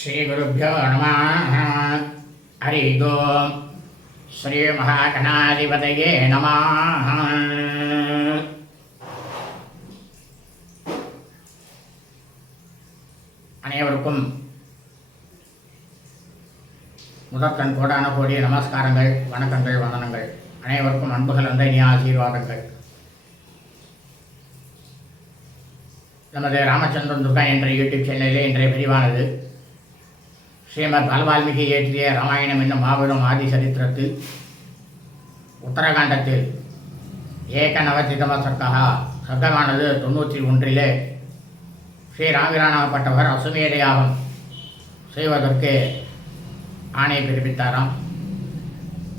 ஸ்ரீகுருப்போ நம ஹரி ஓம் ஸ்ரீ மகாகணாதிபதையே நம அனைவருக்கும் முதற்கண் கோடான கோடி நமஸ்காரங்கள் வணக்கங்கள் வந்தனங்கள். அனைவருக்கும் அன்பு கலந்த இனிய ஆசீர்வாதங்கள். நமது ராமச்சந்திரன் துர்கா என்ற யூடியூப் சேனலிலே இன்றைய பதிவானது. ஸ்ரீமத் பால்வால்மீகி இயற்றிய ராமாயணம் என்னும் மாபெரும் ஆதி சரித்திரத்தில் உத்தரகாண்டத்தில் ஏக நவதிதம சர்க்கா சர்க்கமானது தொண்ணூற்றி ஒன்றிலே ஸ்ரீ ராமிரானாகப்பட்டவர் அசுமேத செய்வதற்கு ஆணை பிறப்பித்தாராம்.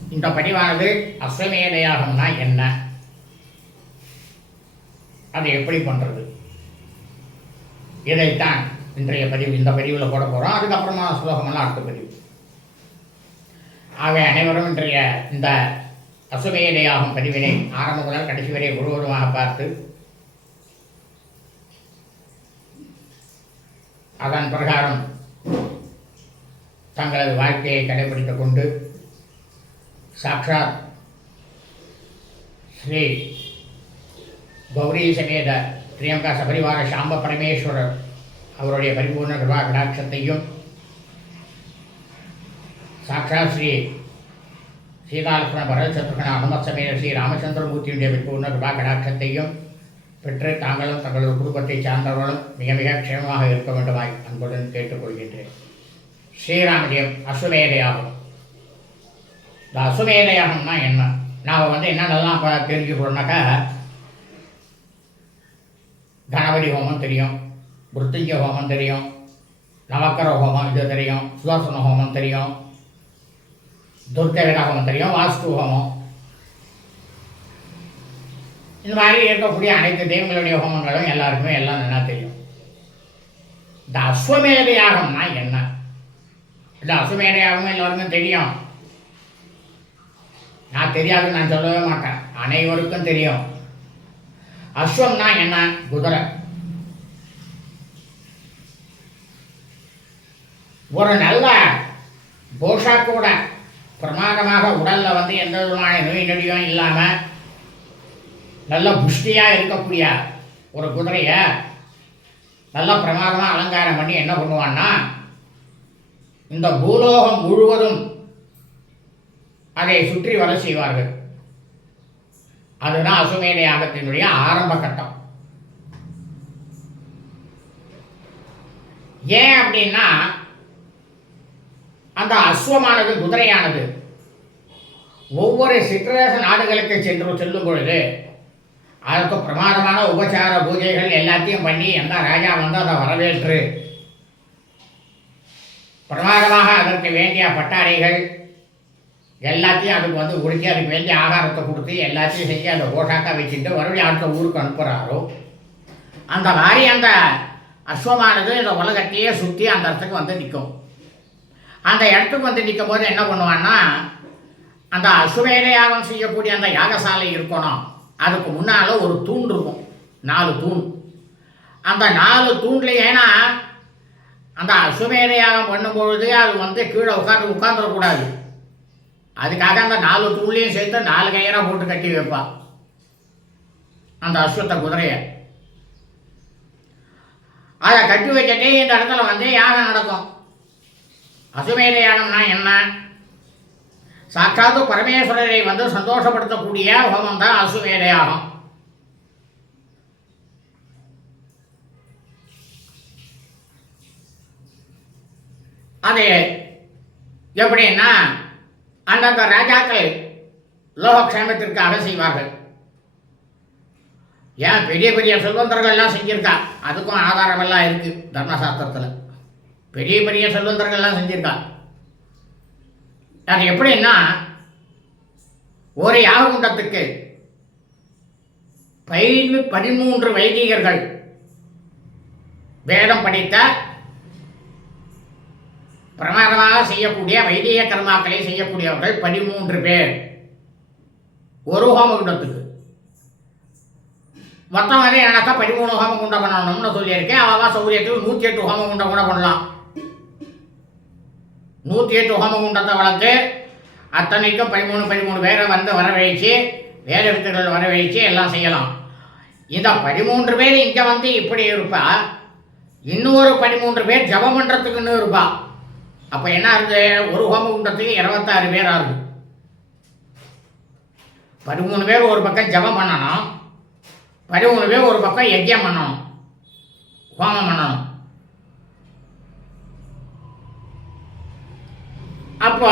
இந்த பதிவானது அசுமேதையாகம்னா என்ன? அதை எப்படி பண்ணுறது இதைத்தான் இன்றைய பதிவு இந்த பதிவில் போட போகிறோம் அதுக்கப்புறமா ஸ்லோகமெல்லாம் அடுத்த பதிவு. ஆகவே அனைவரும் இன்றைய இந்த அசுமேதையாகும் பதிவினை ஆரம்ப முதல் கடைசி வரை முழுவதுமாக பார்த்து அதன் பிரகாரம் தங்களது வாழ்க்கையை கடைபிடித்துக் கொண்டு சாக்ஷாத் ஸ்ரீ கௌரி சமேத பிரியங்கா சபரிவார சாம்ப பரமேஸ்வரர் அவருடைய பரிபூர்ண கிருபா கடாட்சத்தையும் சாட்சாத் ஸ்ரீ சீதாலட்சுமண பரதசத்ருகன அனுமத் ஸ்ரீ ராமச்சந்திரமூர்த்தியுடைய பரிபூர்ண கிருபா கடாட்சத்தையும் பெற்று தாங்களும் தங்களது குடும்பத்தை சார்ந்தவர்களும் மிக மிக க்ஷேமமாக இருக்க வேண்டுமாய் அன்புடன் கேட்டுக்கொள்கின்றேன். ஸ்ரீராமஜெயம் அசுமேதையாகும். இந்த அசுமேதையாகம்னா என்ன? நாம் வந்து என்னென்னலாம் இப்போ தெரிஞ்சுக்கிறோம்னாக்கா கணபதி ஹோமம் தெரியும். மிருத்யுஞ்ச ஹோமம் தெரியும். நவக்கர ஹோமம் இது தெரியும். சுதர்சன ஹோமம் தெரியும். துர்தேவதா ஹோமம் தெரியும். வாஸ்து ஹோமம். இந்த மாதிரி இருக்கக்கூடிய அனைத்து தெய்வங்களுடைய ஹோமங்களும் எல்லாருக்குமே எல்லாம் நல்லா தெரியும். இந்த அஸ்வமேத யாகம்னா என்ன? இந்த அஸ்வமேத யாகம் எல்லாருக்கும் தெரியும். நான் தெரியாதுன்னு நான் சொல்லவே மாட்டேன். அனைவருக்கும் தெரியும். அஸ்வம்னா என்ன? குதிரை. ஒரு நல்ல போஷாக்கோட பிரமாதமாக உடலில் வந்து எந்த விதமான நோய் நொடியும் இல்லாமல் நல்ல புஷ்டியாக இருக்கக்கூடிய ஒரு குதிரையை நல்ல பிரமாதமாக அலங்காரம் பண்ணி என்ன பண்ணுவான்னா இந்த பூலோகம் முழுவதும் அதை சுற்றி வர செய்வார்கள். அதுதான் அசுமேத யாகத்தினுடைய ஆரம்ப கட்டம். ஏன் அப்படின்னா அந்த அஸ்வமானது குதிரையானது. ஒவ்வொரு சிற்றரச நாடுகளுக்கு சென்று செல்லும் பொழுது அதற்கு பிரமாதமான உபசார பூஜைகள் எல்லாத்தையும் பண்ணி எந்த ராஜா வந்து அதை வரவேற்று. பிரமாதமாக அதற்கு வேண்டிய பட்டாரைகள் எல்லாத்தையும் அதுக்கு வந்து உடுக்கி அதுக்கு வேண்டிய ஆகாரத்தை கொடுத்து எல்லாத்தையும் செஞ்சு அந்த போஷாக்கா வச்சுட்டு மறுபடியும் அடுத்த ஊருக்கு அனுப்புகிறாரோ அந்த மாதிரி அந்த அஸ்வமானது இந்த உலகத்தையே சுற்றி அந்த இடத்துக்கு வந்து நிற்கும். அந்த இடத்துக்கு வந்து நிற்கும் போது என்ன பண்ணுவான்னா அந்த அசுவேத யாகம் செய்யக்கூடிய அந்த யாகசாலை இருக்கணும். அதுக்கு முன்னால் ஒரு தூண் இருக்கும். நாலு தூண். அந்த நாலு தூண்ல ஏன்னா அந்த அசுவேத யாகம் பண்ணும்பொழுது அது வந்து கீழே உட்காந்து உட்காந்துடக்கூடாது அதுக்காக அந்த நாலு தூண்லேயும் சேர்த்து நாலு கயிறாக போட்டு கட்டி வைப்பான் அந்த அஸ்வத்த குதிரையை. அதை கட்டி வச்சுட்டே இந்த இடத்துல வந்து யாகம் நடக்கும். அசுமேத யாகம்னா என்ன? சாட்சாத்து பரமேஸ்வரரை வந்து சந்தோஷப்படுத்தக்கூடிய ஹோமம் தான் அசுமேத யாகம் அது எப்படின்னா அந்தந்த ராஜாக்கள் லோகக்ஷேமத்திற்காக செய்வார்கள். ஏன்? பெரிய பெரிய செல்வந்தர்கள்லாம் செஞ்சிருக்கா. அதுக்கும் ஆதாரமெல்லாம் இருக்குது தர்மசாஸ்திரத்தில். பெரிய பெரிய செல்வந்தர்கள்லாம் செஞ்சிருக்கா அது எப்படின்னா ஒரு யாககுண்டத்துக்கு பதினு பதிமூன்று வைதிகர்கள் வேதம் படித்த பிரமாதமாக செய்யக்கூடிய வைதிக கர்மாக்களை செய்யக்கூடியவர்கள் பதிமூன்று பேர். ஒரு ஹோமகுண்டத்துக்கு. மொத்தம் வந்து எனக்கு பதிமூணு ஹோமகுண்டம் பண்ணணும்னு சொல்லியிருக்கேன். அவள் சௌகரியத்துக்கு நூற்றி எட்டு ஹோமகுண்டம் கூட பண்ணலாம். நூற்றி எட்டு ஹோமகுண்டத்தை வளர்த்து அத்தனைக்கும் பதிமூணு பதிமூணு பேரை வந்து வரவழைச்சு வேத வித்துகள் வரவழைச்சு எல்லாம் செய்யலாம். இந்த பதிமூன்று பேர் இங்கே வந்து இப்படி இருப்பா இன்னொரு பதிமூன்று பேர் ஜபம் பண்ணுறதுக்குன்னு இருப்பா. அப்போ என்ன ஆகுது? ஒரு ஹோம குண்டத்துக்கு இருபத்தாறு பேர் ஆகுது. பதிமூணு பேர் ஒரு பக்கம் ஜபம் பண்ணணும். பதிமூணு பேர் ஒரு பக்கம் யஜ்யம் பண்ணணும். ஹோமம் பண்ணணும். அப்போ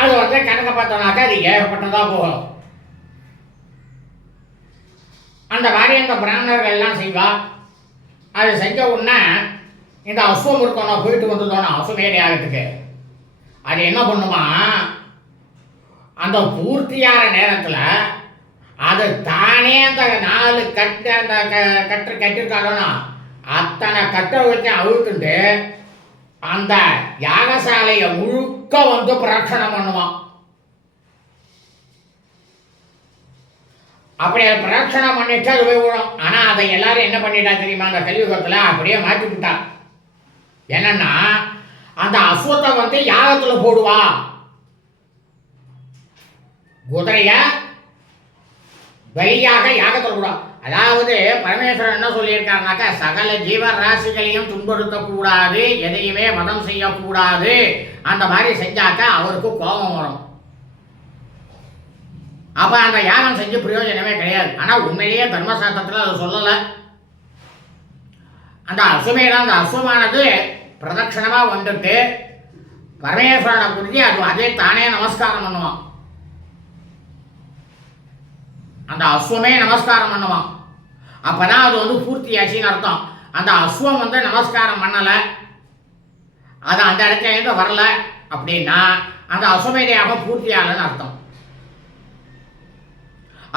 அது வந்து கணக்கை பார்த்தோம்னாக்கா அது ஏகப்பட்டதாக போகும். அந்த மாதிரி அந்த பிராமணர்கள் எல்லாம் செய்வா. அது செஞ்ச உடனே இந்த அசுவம் இருக்கணும் போயிட்டு வந்துட்டோம் அசுமேரி ஆகிறதுக்கு. அது என்ன பண்ணுமா? அந்த பூர்த்தியான நேரத்தில் அது தானே அந்த நாலு கட்டு அந்த க கட்டு கட்டிருக்காங்கன்னா அத்தனை கட்டை வச்சு அழுத்துட்டு அந்த யாகசாலையை முழுக்க வந்து பிரதட்சணம் பண்ணுவான். அப்படி அதை பிரதட்சணம் பண்ணிட்டு அது போய் விடும் ஆனால் அதை எல்லாரும் என்ன பண்ணிட்டா தெரியுமா? அந்த கலியுகத்தில் அப்படியே மாற்றி விட்டா என்னன்னா அந்த அசுவத்தை வந்து யாகத்தில் போடுவா? குதிரைய பலியாக யாகத்தில் போடுவா. அதாவது பரமேஸ்வரன் என்ன சொல்லியிருக்காருனாக்கா சகல ஜீவராசிகளையும் துன்படுத்தக்கூடாது எதையுமே வதம் செய்யக்கூடாது. அந்த மாதிரி செஞ்சாக்கா அவருக்கு கோபம் வரும். அப்ப அந்த யாகம் செஞ்சு பிரயோஜனமே கிடையாது. ஆனா உண்மையிலேயே தர்மசாஸ்திரத்தில் அது சொல்லலை. அந்த அசுமையில அந்த அசுமானது பிரதட்சணமா வந்துட்டு பரமேஸ்வரனை குறித்து அது அதே தானே நமஸ்காரம் பண்ணுவான். அந்த அஸ்வமே நமஸ்காரம் பண்ணுவான். அப்போ தான் அது வந்து பூர்த்தி ஆச்சுன்னு அர்த்தம். அந்த அஸ்வம் வந்து நமஸ்காரம் பண்ணலை. அது அந்த இடத்துல இருந்து வரல அப்படின்னா அந்த அஸ்வமேதையாக பூர்த்தி ஆகலைன்னு அர்த்தம்.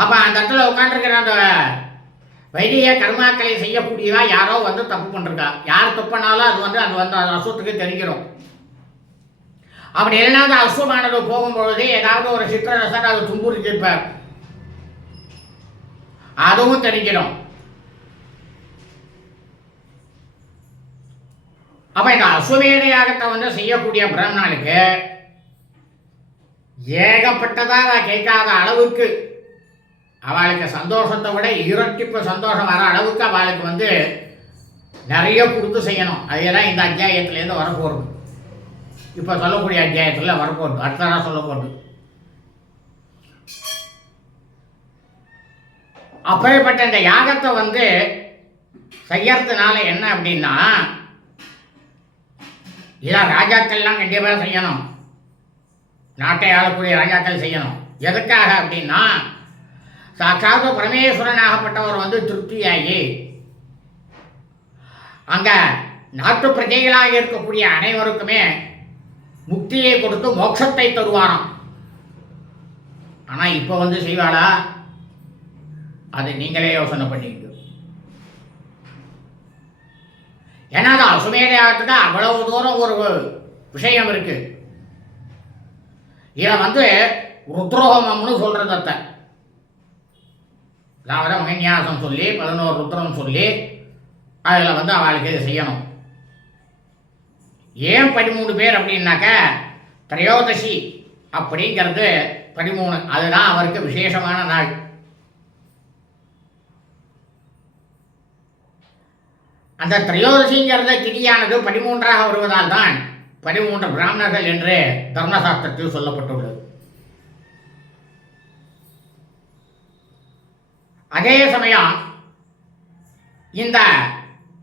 அப்போ அந்த இடத்துல உட்காந்துருக்கிற அந்த வைதிக கர்மாக்களை செய்யக்கூடியவா யாரோ வந்து தப்பு பண்ணிருக்கா. யார் தப்புனாலும் அது வந்து அது வந்து அந்த அசுவத்துக்கு தெரிஞ்சிடும் அப்படி இல்லைன்னா அந்த அசுவமானது போகும்பொழுது ஏதாவது ஒரு சித்திரரசர் அது துன்புறுத்திருப்பார் அதுவும் தெரிஞ்சிடும் அப்ப இந்த அசுவேத யாகத்தை வந்து செய்யக்கூடிய பிராமணனுக்கு ஏகப்பட்டதா அவ கேட்காத அளவுக்கு அவளுக்கு சந்தோஷத்தை விட இரட்டிப்பு சந்தோஷம் வர அளவுக்கு அவளுக்கு வந்து நிறைய கொடுத்து செய்யணும். அதையெல்லாம் இந்த அத்தியாயத்துலேருந்து வரப்போறது இப்போ சொல்லக்கூடிய அத்தியாயத்தில் வரப்போகுது. அடுத்ததாக சொல்ல அப்படிப்பட்ட இந்த யாகத்தை வந்து செய்யறதுனால என்ன அப்படின்னா இதான் ராஜாக்கள்லாம் கண்டிப்பாக செய்யணும். நாட்டை ஆளக்கூடிய ராஜாக்கள் செய்யணும். எதுக்காக அப்படின்னா சாட்சாத்து பரமேஸ்வரனாகப்பட்டவர் வந்து திருப்தியாகி அங்க நாட்டு பிரஜைகளாக இருக்கக்கூடிய அனைவருக்குமே முக்தியை கொடுத்து மோட்சத்தை தருவாராம். ஆனா இப்போ வந்து செய்வாளா? அது நீங்களே யோசனை பண்ணிக்கிட்டு. ஏன்னா அது அசுமேதையாகத்துக்கு அவ்வளவு தூரம் ஒரு விஷயம் இருக்கு. இதை வந்து ருத்ரோகமம்னு சொல்றது அத்தை அதாவது மகன்யாசம் சொல்லி பதினோரு ருத்ரம் சொல்லி அதில் வந்து அவளுக்கு இது செய்யணும். ஏன் பதிமூணு பேர் அப்படின்னாக்க திரையோதசி அப்படிங்கிறது பதிமூணு. அதுதான் அவருக்கு விசேஷமான நாள். அந்த திரையோதசிங்கிறத திதியானது பதிமூன்றாக வருவதால் தான் பதிமூன்று பிராமணர்கள் என்று தர்மசாஸ்திரத்தில் சொல்லப்பட்டுள்ளது. அதே சமயம் இந்த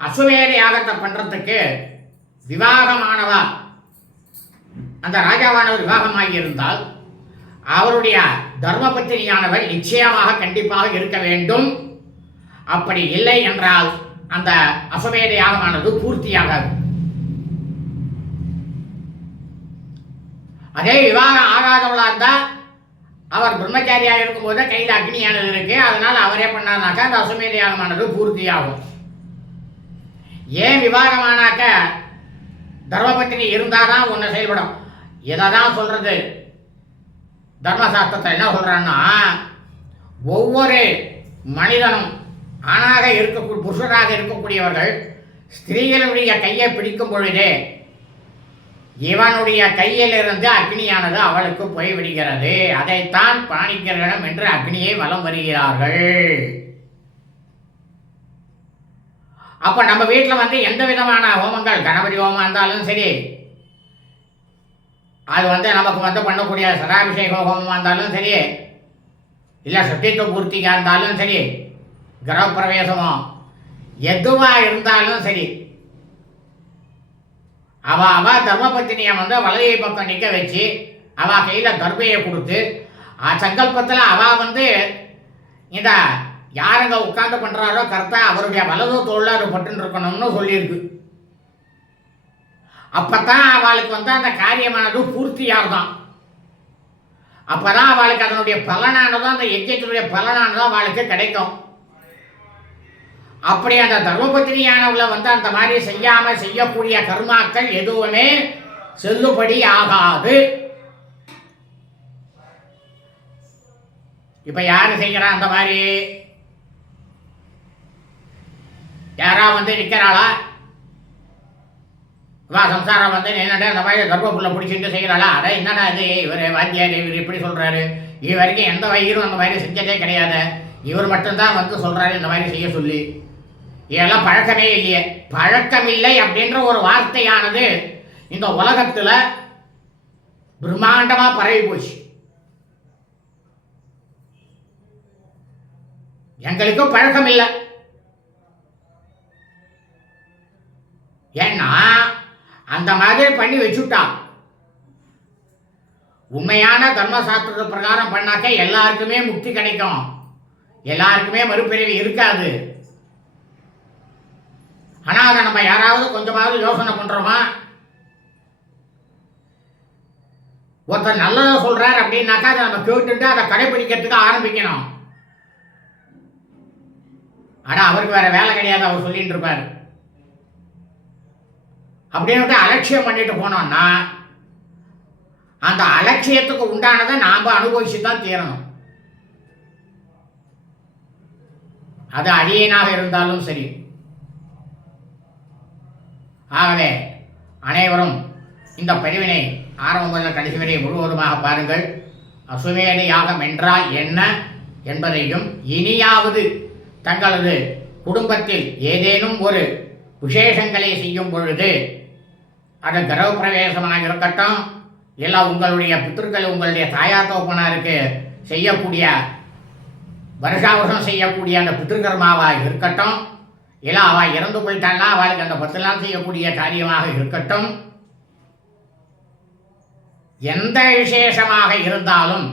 அசுவேத யாகத்தை பண்றதுக்கு விவாகமானவா? அந்த ராஜாவானவர் விவாகமாகி இருந்தால் அவருடைய தர்மபத்தினியானவர் நிச்சயமாக கண்டிப்பாக இருக்க வேண்டும். அப்படி இல்லை என்றால் அந்த அசமேத யாகமானது பூர்த்தியாகாது. அதே விவாகம் ஆகாதவளா இருந்தால் அவர் பிரம்மச்சாரியா இருக்கும்போது கையில் அக்னியானது இருக்கு. அதனால் அவரே பண்ணாருனாக்கா அந்த அசமேத யாகமானது பூர்த்தியாகும். ஏன் விவாகமானாக்க தர்மபத்தினி இருந்தால் தான் ஒன்று செயல்படும். இதை தான் சொல்கிறது தர்மசாஸ்திரத்தை என்ன சொல்கிறான்னா ஒவ்வொரு மனிதனும் ஆணாக இருக்கக்கூடிய புருஷனாக இருக்கக்கூடியவர்கள் ஸ்திரீகளுடைய கையை பிடிக்கும் பொழுதே இவனுடைய கையிலிருந்து அக்னியானது அவளுக்கு போய்விடுகிறது. அதைத்தான் பாணிக்கரிடம் என்று அக்னியை வலம் வருகிறார்கள். அப்ப நம்ம வீட்டில் வந்து எந்த விதமான ஹோமங்கள்? கணபதி ஹோமம் இருந்தாலும் சரி. அது வந்து நமக்கு வந்து பண்ணக்கூடிய சதாபிஷேக ஹோமமாக இருந்தாலும் சரி. இல்லை சத்தியத்துவ பூர்த்திக்காக இருந்தாலும் சரி. கிரகப்பிரவேசமோ. எதுவாக இருந்தாலும் சரி. அவ அவ தர்மபத்தினியை வந்து வலதை பக்கம் நிற்க வச்சு அவ கையில் தர்பையை கொடுத்து ஆ சங்கல்பத்தில் அவ வந்து இந்த யாருங்க உட்காந்து பண்ணுறாரோ கரெக்டா அவருடைய வலது தோளில் அது பட்டுன்னு இருக்கணும்னு சொல்லியிருக்கு. அப்பதான் அவளுக்கு வந்து அந்த காரியமானது பூர்த்தியாகுதான். அப்பதான் அவளுக்கு அதனுடைய பலனானதும் அந்த யஜ்யத்தினுடைய பலனானதும் அவளுக்கு கிடைக்கும். அப்படி அந்த தர்மபத்தினியானவளை வந்து அந்த மாதிரி செய்யாம செய்யக்கூடிய கர்மாக்கள் எதுவுமே செல்லுபடி ஆகாது. இப்ப யாரு செய்கிறா அந்த மாதிரி? யாரா வந்து நிக்கிறாளா இவா சம்சாரம் வந்து என்னடா அந்த மாதிரி கர்ப்பப்புள்ள பிடிச்சிட்டு செய்கிறாளா? அட என்னடா இது? இவர் வாத்தியார் இவர் இப்படி சொல்றாரு. இது வரைக்கும் எந்த வயிறும் அந்த மாதிரி செஞ்சதே கிடையாது. இவர் மட்டும்தான் வந்து சொல்றாரு இந்த மாதிரி செய்ய சொல்லி. இதெல்லாம் பழக்கமே இல்லையே. பழக்கமில்லை அப்படின்ற ஒரு வார்த்தையானது இந்த உலகத்தில் பிரம்மாண்டமாக பரவி போச்சு. எங்களுக்கும் பழக்கம் இல்லை ஏன்னா அந்த மாதிரி பண்ணி வச்சுட்டா. உண்மையான தர்மசாஸ்திரத்து பிரகாரம் பண்ணாக்க எல்லாருக்குமே முக்தி கிடைக்கும். எல்லாருக்குமே மறுபிறவி இருக்காது. ஆனா அதை நம்ம யாராவது கொஞ்சமாவது யோசனை பண்றோமா? ஒருத்தர் நல்லதை சொல்றாரு அப்படின்னாக்கா அதை நம்ம கேட்டுட்டு அதை கடைபிடிக்கிறதுக்கு ஆரம்பிக்கணும். ஆனா அவருக்கு வேற வேலை கிடையாது அவர் சொல்லிட்டு இருப்பாரு. அப்படின்னு அலட்சியம் பண்ணிட்டு போனோம்னா அந்த அலட்சியத்துக்கு உண்டானதை நாம அனுபவிச்சு தான் தீரணும். அது அடியனாக இருந்தாலும் சரி. ஆகவே அனைவரும் இந்த பதிவினை ஆரம்பம் முதல் கடைசி வரை முழுவதுமாக பாருங்கள். அசுமேத யாகம் என்றால் என்ன என்பதையும் இனியாவது தங்களது குடும்பத்தில் ஏதேனும் ஒரு விசேஷங்களை செய்யும் பொழுது அது கிரகப்பிரவேசமாக இருக்கட்டும். இல்லை உங்களுடைய பித்திருக்கள் உங்களுடைய தாயார் தோப்பனாருக்கு செய்யக்கூடிய வருஷா வருஷம் செய்யக்கூடிய அந்த பித்திருக்கர்மாவாக இருக்கட்டும். இல்லை அவள் இறந்து போயிட்டான்னா அவளுக்கு அந்த பத்து செய்யக்கூடிய காரியமாக இருக்கட்டும். எந்த விசேஷமாக இருந்தாலும்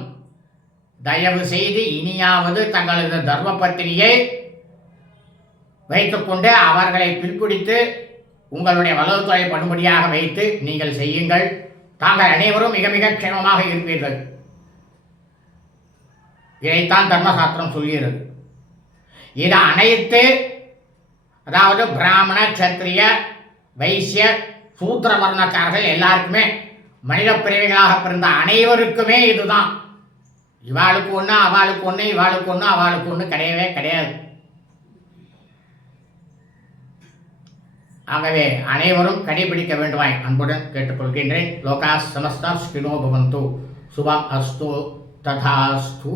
தயவு செய்து இனியாவது தங்களது தர்மபத்தினியை வைத்துக்கொண்டு அவர்களை பிற்பிடித்து உங்களுடைய வலதுத்துறை படும்படியாக வைத்து நீங்கள் செய்யுங்கள். தாங்கள் அனைவரும் மிக மிக க்ஷேமமாக இருப்பீர்கள். இதைத்தான் தர்மசாஸ்திரம் சொல்கிறது. இது அனைத்து அதாவது பிராமண சத்திரிய வைசிய சூத்திர வர்ணக்காரர்கள் எல்லாருக்குமே மனித பிரிவுகளாக பிறந்த அனைவருக்குமே இதுதான். இவாளுக்கு ஒன்று அவளுக்கு ஒன்று இவாளுக்கு ஒன்று அவளுக்கு ஒன்று கிடையவே கிடையாது. ஆகவே அனைவரும் கடைபிடிக்க வேண்டுமாய் அன்புடன் கேட்டுக்கொள்கின்றேன். லோகா சமஸ்தா ஸ்கினோ பவந்து. சுபம் அஸ்து ததாஸ்து.